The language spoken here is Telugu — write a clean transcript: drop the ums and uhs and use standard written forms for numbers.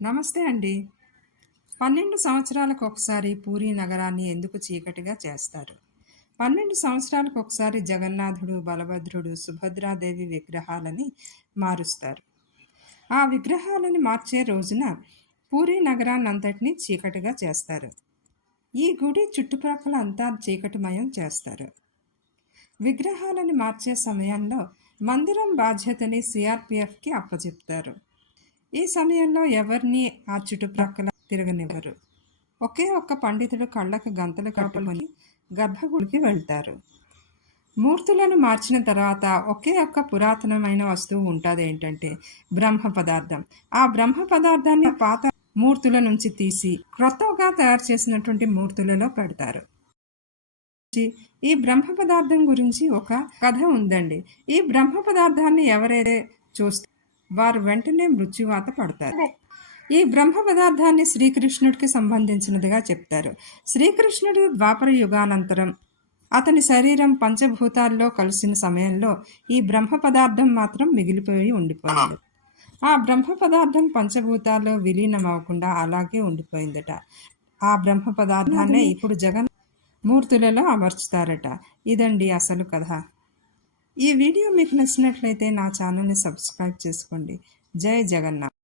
నమస్తే అండి. 12 సంవత్సరాలకు ఒకసారి పూరీ నగరాన్ని ఎందుకు చీకటిగా చేస్తారు? 12 సంవత్సరాలకు ఒకసారి జగన్నాథుడు, బలభద్రుడు, సుభద్రాదేవి విగ్రహాలని మారుస్తారు. ఆ విగ్రహాలను మార్చే రోజున పూరీ నగరాన్నంతటినీ చీకటిగా చేస్తారు. ఈ గుడి చుట్టుప్రక్కల అంతా చీకటిమయం చేస్తారు. విగ్రహాలను మార్చే సమయంలో మందిరం బాధ్యతని సిఆర్పిఎఫ్కి అప్పచెప్తారు. ఈ సమయంలో ఎవరిని ఆ చుట్టుప్రక్కల తిరగనివ్వరు. ఒకే ఒక్క పండితుడు కళ్ళకు గంతలు కట్టుకొని గర్భగుడికి వెళ్తారు. మూర్తులను మార్చిన తర్వాత ఒకే ఒక్క పురాతనమైన వస్తువు ఉంటుంది, ఏంటంటే బ్రహ్మ పదార్థం. ఆ బ్రహ్మ పదార్థాన్ని పాత మూర్తుల నుంచి తీసి క్రొత్తగా తయారు చేసినటువంటి మూర్తులలో పెడతారు. ఈ బ్రహ్మ పదార్థం గురించి ఒక కథ ఉందండి. ఈ బ్రహ్మ పదార్థాన్ని ఎవరైతే చూస్తే వారు వెంటనే మృత్యువాత పడతారు. ఈ బ్రహ్మ పదార్థాన్ని శ్రీకృష్ణుడికి సంబంధించినదిగా చెప్తారు. శ్రీకృష్ణుడు ద్వాపర యుగానంతరం అతని శరీరం పంచభూతాల్లో కలిసిన సమయంలో ఈ బ్రహ్మ పదార్థం మాత్రం మిగిలిపోయి ఉండిపోయింది. ఆ బ్రహ్మ పదార్థం పంచభూతాల్లో విలీనం అవ్వకుండా అలాగే ఉండిపోయిందట. ఆ బ్రహ్మ పదార్థాన్నే ఇప్పుడు జగన్ మూర్తులలో అమర్చుతారట. ఇదండి అసలు కథ. ఈ వీడియో మీకు నచ్చినట్లయితే నా ఛానల్ని సబ్స్క్రైబ్ చేసుకోండి. జై జగన్నాథ్.